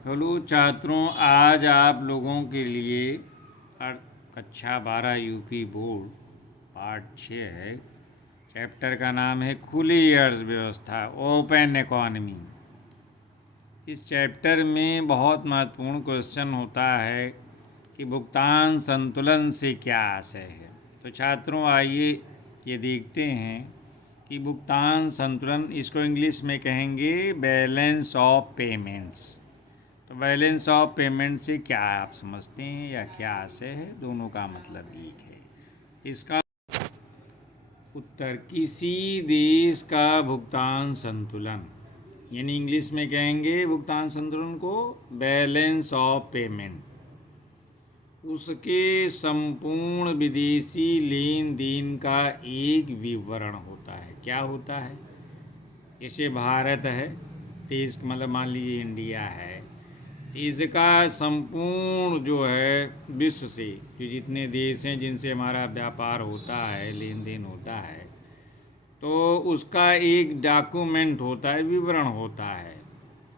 Hello छात्रों, आज आप लोगों के लिए कक्षा 12 यूपी बोर्ड पार्ट 6 है। चैप्टर का नाम है खुली अर्थव्यवस्था, ओपन इकॉनमी। इस चैप्टर में बहुत महत्वपूर्ण क्वेश्चन होता है कि भुगतान संतुलन से क्या आशय है। तो छात्रों आइए ये देखते हैं कि भुगतान संतुलन, इसको इंग्लिश में कहेंगे बैलेंस ऑफ पेमेंट्स। तो बैलेंस ऑफ पेमेंट से क्या आप समझते हैं या क्या आशय है, दोनों का मतलब एक है। इसका उत्तर किसी देश का भुगतान संतुलन, यानी इंग्लिश में कहेंगे भुगतान संतुलन को बैलेंस ऑफ पेमेंट, उसके संपूर्ण विदेशी लेन देन का एक विवरण होता है। क्या होता है? जैसे भारत है, देश मतलब मान लीजिए इंडिया है, इसका संपूर्ण जो है विश्व से जो जितने देश हैं जिनसे हमारा व्यापार होता है, लेन देन होता है, तो उसका एक डॉक्यूमेंट होता है, विवरण होता है।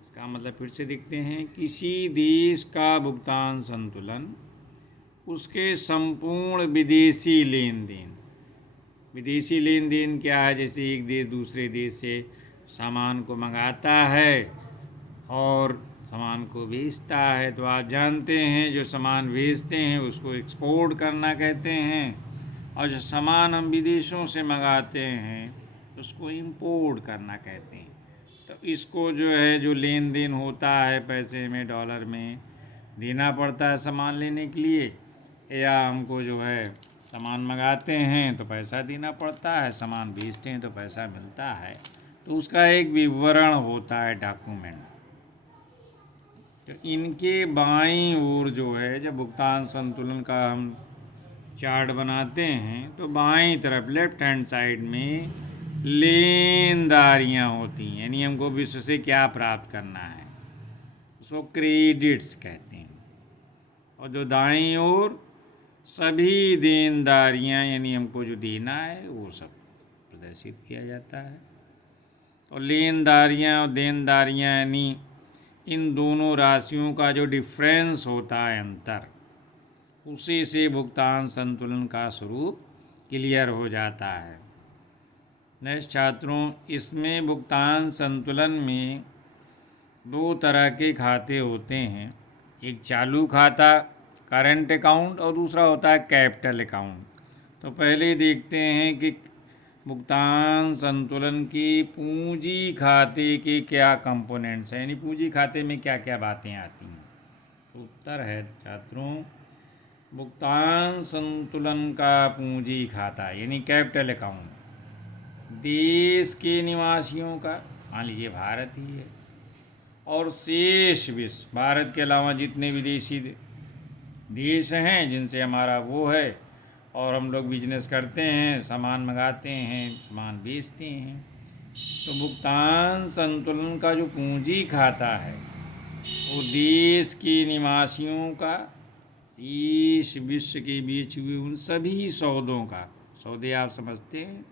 इसका मतलब फिर से देखते हैं, किसी देश का भुगतान संतुलन उसके संपूर्ण विदेशी लेन देन। विदेशी लेन देन क्या है? जैसे एक देश दूसरे देश से सामान को मंगाता है और सामान को बेचता है, तो आप जानते हैं जो सामान बेचते हैं उसको एक्सपोर्ट करना कहते हैं, और जो सामान हम विदेशों से मंगाते हैं उसको इंपोर्ट करना कहते हैं। तो इसको जो है, जो लेन देन होता है पैसे में, डॉलर में देना पड़ता है सामान लेने के लिए, या हमको जो है सामान मंगाते हैं तो पैसा देना पड़ता है, सामान बेचते हैं तो पैसा मिलता है। तो उसका एक विवरण होता है, डॉक्यूमेंट। तो इनके बाईं ओर जो है, जब भुगतान संतुलन का हम चार्ट बनाते हैं तो बाईं तरफ लेफ्ट हैंड साइड में लेनदारियाँ होती हैं, यानी हमको विश्व से क्या प्राप्त करना है, उसको क्रेडिट्स कहते हैं। और जो दाईं ओर सभी देनदारियाँ, यानी हमको जो देना है वो सब प्रदर्शित किया जाता है। और लेनदारियाँ और देनदारियाँ यानी इन दोनों राशियों का जो डिफरेंस होता है, अंतर, उसी से भुगतान संतुलन का स्वरूप क्लियर हो जाता है। नेक्स्ट छात्रों, इसमें भुगतान संतुलन में दो तरह के खाते होते हैं, एक चालू खाता करंट अकाउंट और दूसरा होता है कैपिटल अकाउंट। तो पहले देखते हैं कि भुगतान संतुलन की पूंजी खाते के क्या कंपोनेंट्स हैं, यानी पूंजी खाते में क्या क्या बातें आती हैं। उत्तर है छात्रों, भुगतान संतुलन का पूंजी खाता यानी कैपिटल अकाउंट देश के निवासियों का, मान लीजिए भारत ही है, और शेष विश्व, भारत के अलावा जितने विदेशी देश हैं जिनसे हमारा वो है, और हम लोग बिजनेस करते हैं, सामान मंगाते हैं, सामान बेचते हैं। तो भुगतान संतुलन का जो पूंजी खाता है वो देश के निवासियों का शेष विश्व के बीच हुए उन सभी सौदों का, सौदे आप समझते हैं,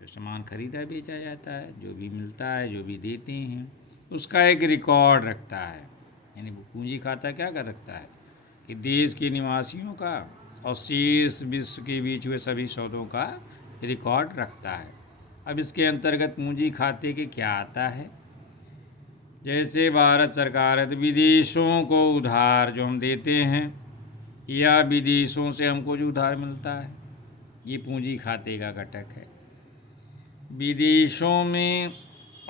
जो सामान खरीदा बेचा जाता है, जो भी मिलता है, जो भी देते हैं, उसका एक रिकॉर्ड रखता है। यानी पूंजी खाता क्या कर रखता है कि देश के निवासियों का और शेष विश्व के बीच हुए सभी सौदों का रिकॉर्ड रखता है। अब इसके अंतर्गत पूंजी खाते के क्या आता है, जैसे भारत सरकार है तो विदेशों को उधार जो हम देते हैं या विदेशों से हमको जो उधार मिलता है, ये पूंजी खाते का घटक है। विदेशों में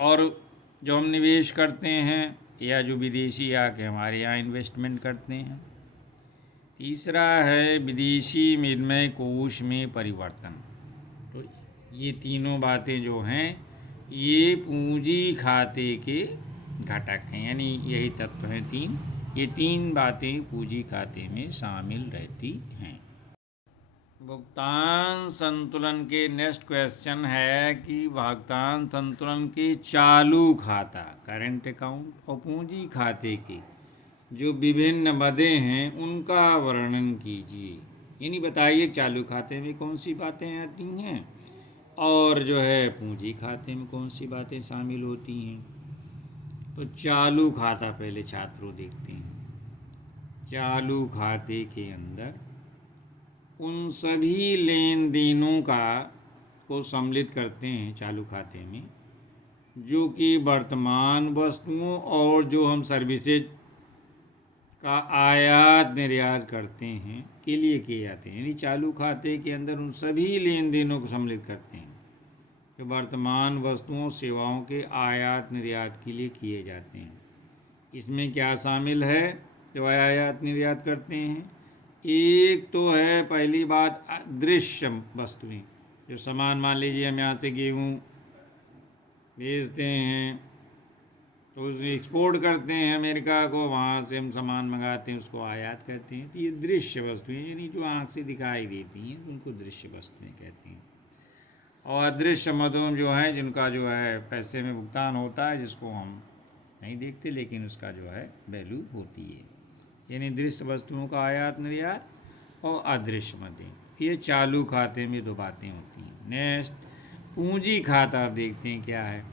और जो हम निवेश करते हैं या जो विदेशी आके हमारे यहाँ इन्वेस्टमेंट करते हैं। तीसरा है विदेशी विनिमय कोष में परिवर्तन। तो ये तीनों बातें जो हैं ये पूंजी खाते के घटक हैं, यानी यही तत्व हैं तीन। ये तीन बातें पूंजी खाते में शामिल रहती हैं। भुगतान संतुलन के नेक्स्ट क्वेश्चन है कि भुगतान संतुलन के चालू खाता करेंट अकाउंट और पूंजी खाते के जो विभिन्न मदे हैं उनका वर्णन कीजिए। यानी बताइए चालू खाते में कौन सी बातें आती हैं और जो है पूंजी खाते में कौन सी बातें शामिल होती हैं। तो चालू खाता पहले छात्रों देखते हैं। चालू खाते के अंदर उन सभी लेन देनों को सम्मिलित करते हैं चालू खाते में जो कि वर्तमान वस्तुओं और जो हम सर्विसेज का आयात निर्यात करते हैं के लिए किए जाते हैं। यानी चालू खाते के अंदर उन सभी लेन देनों को सम्मिलित करते हैं जो वर्तमान वस्तुओं सेवाओं के आयात निर्यात के लिए किए जाते हैं। इसमें क्या शामिल है जो आयात निर्यात करते हैं? एक तो है पहली बात अदृश्य वस्तुएं, जो सामान मान लीजिए हम यहाँ से गेहूँ भेजते हैं तो उसे एक्सपोर्ट करते हैं अमेरिका को, वहाँ से हम सामान मंगाते हैं उसको आयात करते हैं। तो ये दृश्य वस्तुएं यानी जो आँख से दिखाई देती हैं उनको दृश्य वस्तुएं कहते हैं। और अदृश्य मध्यम जो हैं जिनका जो है पैसे में भुगतान होता है, जिसको हम नहीं देखते लेकिन उसका जो है वैल्यू होती है, यानी दृश्य वस्तुओं का आयात निर्यात और अदृश्य मध्यम। ये चालू खाते में दो बातें होती हैं। नेक्स्ट पूंजी खाता आप देखते हैं क्या है।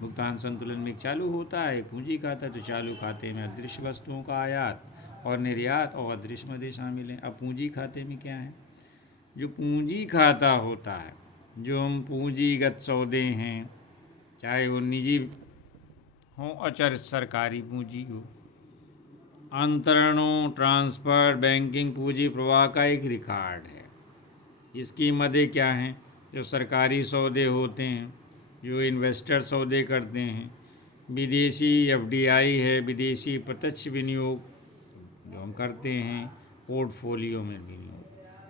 भुगतान संतुलन में एक चालू होता है एक पूंजी खाता। तो चालू खाते में अदृश्य वस्तुओं का आयात और निर्यात और अदृश्य मध्य शामिल हैं। अब पूंजी खाते में क्या है? जो पूंजी खाता होता है, जो हम पूंजीगत सौदे हैं, चाहे वो निजी हो और सरकारी पूंजी हो, अंतरणों, ट्रांसफ़र, बैंकिंग पूंजी प्रवाह का एक रिकॉर्ड है। इसकी मदे क्या हैं? जो सरकारी सौदे होते हैं, जो इन्वेस्टर सौदे करते हैं, विदेशी एफडीआई है, विदेशी प्रत्यक्ष विनियोग जो हम करते हैं पोर्टफोलियो में विनियोग।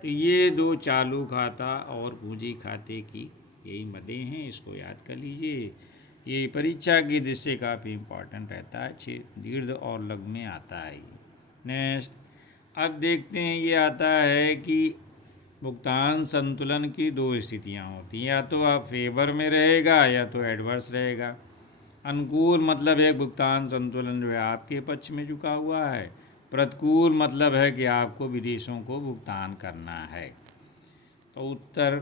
तो ये दो चालू खाता और पूंजी खाते की यही मदे हैं, इसको याद कर लीजिए। ये परीक्षा की दृष्टि से काफ़ी इम्पॉर्टेंट रहता है, दीर्घ और लघु में आता है। नेक्स्ट अब देखते हैं, ये आता है कि भुगतान संतुलन की दो स्थितियाँ होती हैं, या तो आप फेवर में रहेगा या तो एडवर्स रहेगा। अनुकूल मतलब है भुगतान संतुलन जो है आपके पक्ष में झुका हुआ है, प्रतिकूल मतलब है कि आपको विदेशों को भुगतान करना है। तो उत्तर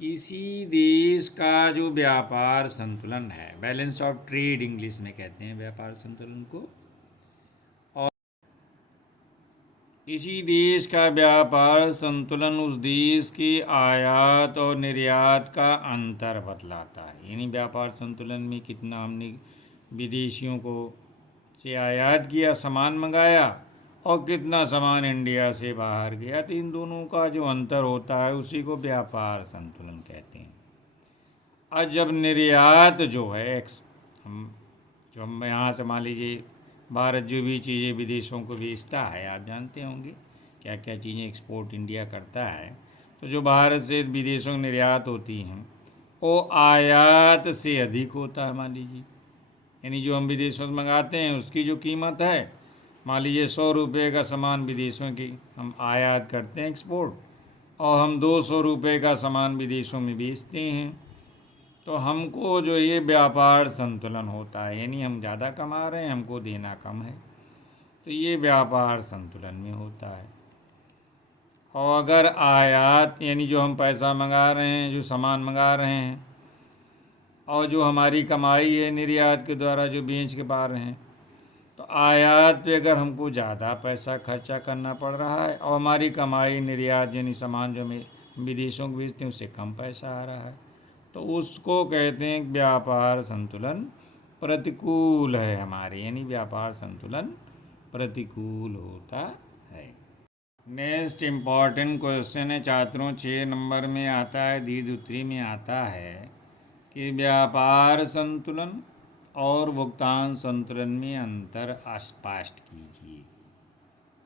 किसी देश का जो व्यापार संतुलन है, बैलेंस ऑफ ट्रेड इंग्लिश में कहते हैं व्यापार संतुलन को, किसी देश का व्यापार संतुलन उस देश के आयात और निर्यात का अंतर बतलाता है। यानी व्यापार संतुलन में कितना हमने विदेशियों को से आयात किया, सामान मंगाया, और कितना सामान इंडिया से बाहर गया। तो इन दोनों का जो अंतर होता है उसी को व्यापार संतुलन कहते हैं। और जब निर्यात जो है हम यहाँ से मान लीजिए भारत जो भी चीज़ें विदेशों को बेचता है, आप जानते होंगे क्या क्या चीज़ें एक्सपोर्ट इंडिया करता है। तो जो भारत से विदेशों में निर्यात होती हैं वो आयात से अधिक होता है मान लीजिए। यानी जो हम विदेशों से मंगाते हैं उसकी जो कीमत है, मान लीजिए 100 रुपये का सामान विदेशों की हम आयात करते हैं एक्सपोर्ट, और हम 200 रुपये का सामान विदेशों में बेचते हैं, तो हमको जो ये व्यापार संतुलन होता है, यानी हम ज़्यादा कमा रहे हैं, हमको देना कम है, तो ये व्यापार संतुलन में होता है। और अगर आयात यानी जो हम पैसा मंगा रहे हैं, जो सामान मंगा रहे हैं, और जो हमारी कमाई है निर्यात के द्वारा जो बेच के पा रहे हैं, तो आयात पे अगर हमको ज़्यादा पैसा खर्चा करना पड़ रहा है और हमारी कमाई निर्यात यानी सामान जो हम विदेशों को बेचते हैं उससे कम पैसा आ रहा है, तो उसको कहते हैं व्यापार संतुलन प्रतिकूल है हमारे, यानी व्यापार संतुलन प्रतिकूल होता है। नेक्स्ट इम्पॉर्टेंट क्वेश्चन है छात्रों 6 नंबर में आता है, दीर्घ उत्तरी में आता है कि व्यापार संतुलन और भुगतान संतुलन में अंतर स्पष्ट कीजिए।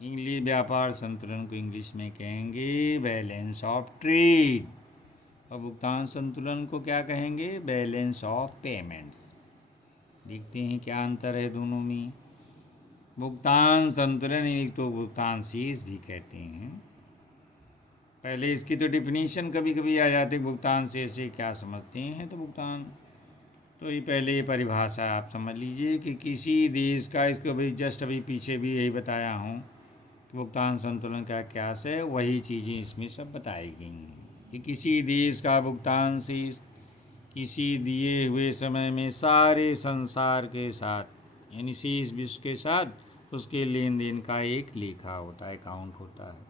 इंग्लिश व्यापार संतुलन को इंग्लिश में कहेंगे बैलेंस ऑफ ट्रेड, और भुगतान संतुलन को क्या कहेंगे? Balance of payments. देखते हैं क्या अंतर है दोनों में। भुगतान संतुलन एक तो भुगतान शेष भी कहते हैं। पहले इसकी तो डिफिनीशन कभी कभी आ जाती है, भुगतान शेष से क्या समझते हैं। तो भुगतान तो ये पहले ये परिभाषा आप समझ लीजिए कि किसी देश का, इसको अभी जस्ट अभी पीछे भी यही बताया हूँ, भुगतान संतुलन का क्या है, वही चीज़ें इसमें सब बताई गई हैं कि किसी देश का भुगतान शेष किसी दिए हुए समय में सारे संसार के साथ यानी शेष विश्व के साथ उसके लेन देन का एक लेखा होता है, अकाउंट होता है।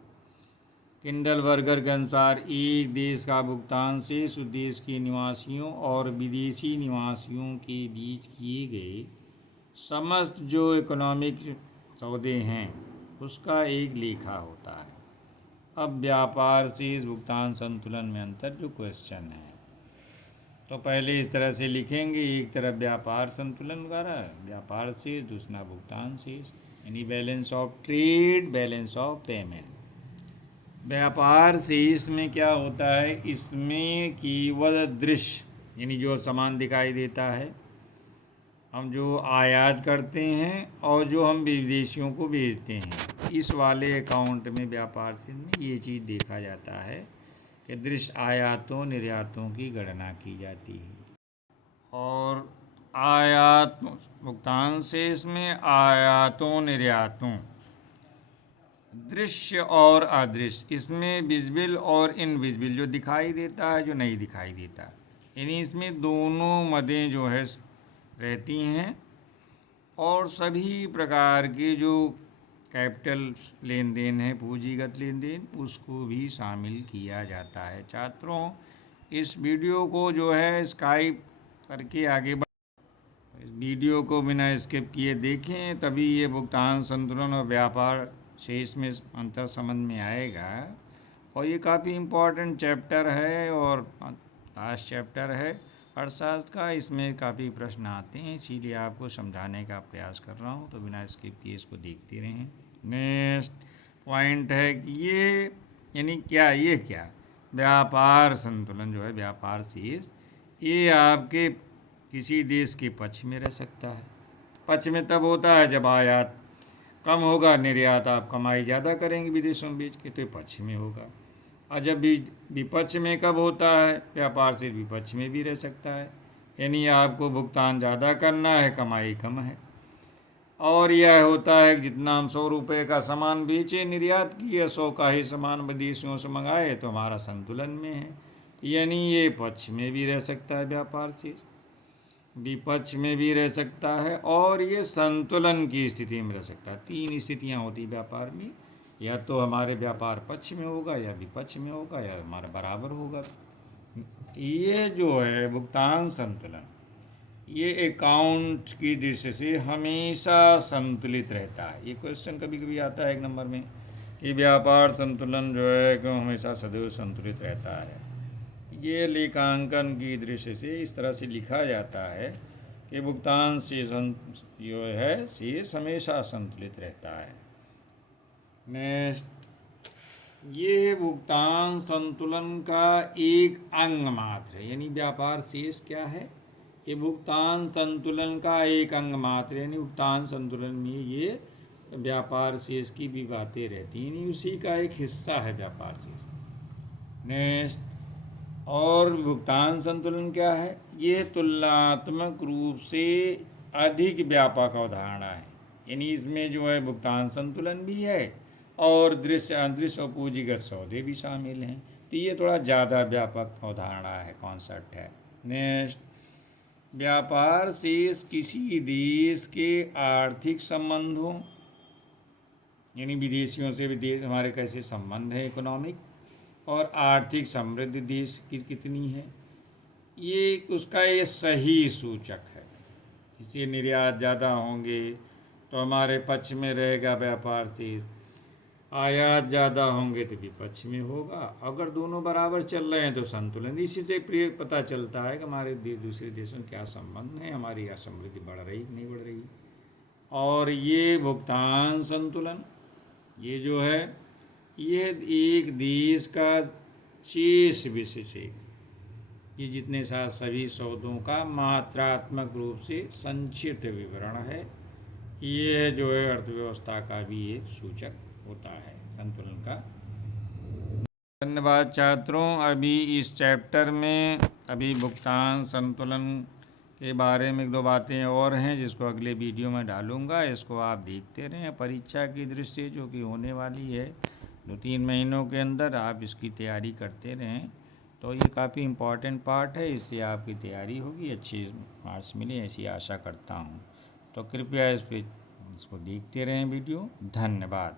किंडलबर्गर के अनुसार एक देश का भुगतान शेष उस देश के निवासियों और विदेशी निवासियों के बीच किए गए समस्त जो इकोनॉमिक सौदे हैं उसका एक लेखा होता है। अब व्यापार शेष भुगतान संतुलन में अंतर जो क्वेश्चन है, तो पहले इस तरह से लिखेंगे, एक तरफ व्यापार संतुलन वगैरह, व्यापार शेष, दूसरा भुगतान शेष, यानी balance of trade, balance of payment. व्यापार शेष में क्या होता है, इसमें केवल दृश्य यानी जो सामान दिखाई देता है, हम जो आयात करते हैं और जो हम विदेशियों को भेजते हैं, इस वाले अकाउंट में व्यापार शेष में ये चीज़ देखा जाता है कि दृश्य आयातों निर्यातों की गणना की जाती है। और आयात भुगतान शेष में आयातों निर्यातों, दृश्य और अदृश्य, इसमें विजिबल और इनविजिबल, जो दिखाई देता है जो नहीं दिखाई देता, यानी इसमें दोनों मदें जो है रहती हैं। और सभी प्रकार के जो कैपिटल लेन देन है, पूंजीगत लेन देन, उसको भी शामिल किया जाता है। छात्रों, इस वीडियो को जो है स्काइप करके आगे इस वीडियो को बिना स्किप किए देखें, तभी ये भुगतान संतुलन और व्यापार शेष में अंतर समझ में आएगा। और ये काफ़ी इम्पोर्टेंट चैप्टर है और लास्ट चैप्टर है अर्थशास्त्र का, इसमें काफ़ी प्रश्न आते हैं, इसीलिए आपको समझाने का प्रयास कर रहा हूँ, तो बिना स्किप किए इसको देखते रहें। नेक्स्ट पॉइंट है कि ये यानी क्या, ये क्या व्यापार संतुलन जो है, व्यापार शेष, ये आपके किसी देश के पक्ष में रह सकता है। पक्ष में तब होता है जब आयात कम होगा, निर्यात आप कमाई ज़्यादा करेंगे विदेशों में बेच के, तो पक्ष में होगा। और जब विपक्ष में कब होता है, व्यापार से विपक्ष में भी रह सकता है, यानी आपको भुगतान ज़्यादा करना है, कमाई कम है। और यह होता है कि जितना हम 100 रुपये का सामान बेचे निर्यात किए, 100 का ही सामान विदेशियों से मंगाए, तो हमारा संतुलन में है, यानी ये पक्ष में भी रह सकता है व्यापार से, विपक्ष में भी रह सकता है, और ये संतुलन की स्थिति में रह सकता है। 3 स्थितियाँ होती व्यापार में, या तो हमारे व्यापार पक्ष में होगा, या विपक्ष में होगा, या हमारा बराबर होगा। ये जो है भुगतान संतुलन, ये अकाउंट की दृष्टि से हमेशा संतुलित रहता है। ये क्वेश्चन कभी कभी आता है 1 नंबर में कि व्यापार संतुलन जो है क्यों हमेशा सदैव संतुलित रहता है। ये लेखांकन की दृष्टि से इस तरह से लिखा जाता है कि भुगतान से जो है शेष हमेशा संतुलित रहता है। नेक्स्ट, ये भुगतान संतुलन का एक अंग मात्र है, यानी व्यापार शेष क्या है, ये भुगतान संतुलन का एक अंग मात्र, यानी भुगतान संतुलन में ये व्यापार शेष की भी बातें रहती हैं, यानी उसी का एक हिस्सा है व्यापार शेष। नेक्स्ट, और भुगतान संतुलन क्या है, ये तुलनात्मक रूप से अधिक व्यापक अवधारणा है, यानी इसमें जो है भुगतान संतुलन भी है और दृश्य अदृश्य और पूंजीगत सौदे भी शामिल हैं, तो ये थोड़ा ज़्यादा व्यापक अवधारणा है, कॉन्सेप्ट है। नेक्स्ट, व्यापार शेष किसी देश के आर्थिक संबंधों, यानी विदेशियों से विदेश हमारे कैसे संबंध है इकोनॉमिक, और आर्थिक समृद्ध देश की कितनी है, ये उसका ये सही सूचक है। इससे निर्यात ज़्यादा होंगे तो हमारे पक्ष में रहेगा व्यापार शेष, आयात ज़्यादा होंगे तो विपक्ष में होगा। अगर दोनों बराबर चल रहे हैं तो संतुलन। इसी से पता चलता है कि हमारे दूसरे देशों में क्या संबंध है, हमारी या समृद्धि बढ़ रही कि नहीं बढ़ रही। और ये भुगतान संतुलन, ये जो है ये एक देश का शेष विशेष है, ये जितने साथ सभी सौदों का मात्रात्मक रूप से संक्षिप्त विवरण है। ये जो है अर्थव्यवस्था का भी एक सूचक होता है संतुलन का। धन्यवाद छात्रों। अभी इस चैप्टर में अभी भुगतान संतुलन के बारे में 1-2 बातें और हैं जिसको अगले वीडियो में डालूंगा, इसको आप देखते रहें। परीक्षा की दृष्टि से जो कि होने वाली है 2-3 महीनों के अंदर, आप इसकी तैयारी करते रहें, तो ये काफ़ी इम्पॉर्टेंट पार्ट है, इससे आपकी तैयारी होगी, अच्छे मार्क्स मिले ऐसी आशा करता हूँ। तो कृपया इसको देखते रहें वीडियो। धन्यवाद।